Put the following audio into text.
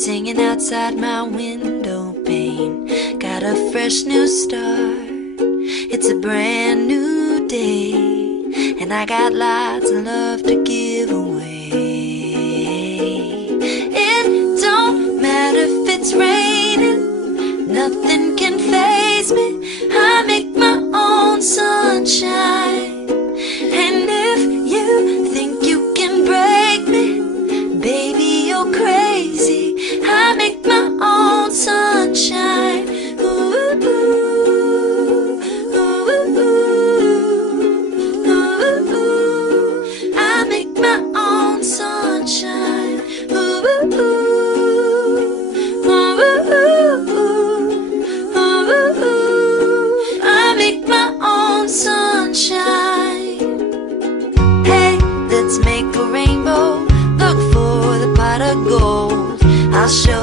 Birds singing outside my window pane. Got a fresh new start. It's a brand new day, and I got lots of love to give away. It don't matter if it's raining, nothing can faze me. I make my own sunshine. And if you think you can break me, baby, you're crazy. I make my own sunshine. Ooh, ooh, ooh, ooh, ooh. I make my own sunshine. Ooh, ooh, ooh, ooh, ooh, ooh. I make my own sunshine. Hey, let's make a rainbow. Look for the pot of gold. I'll show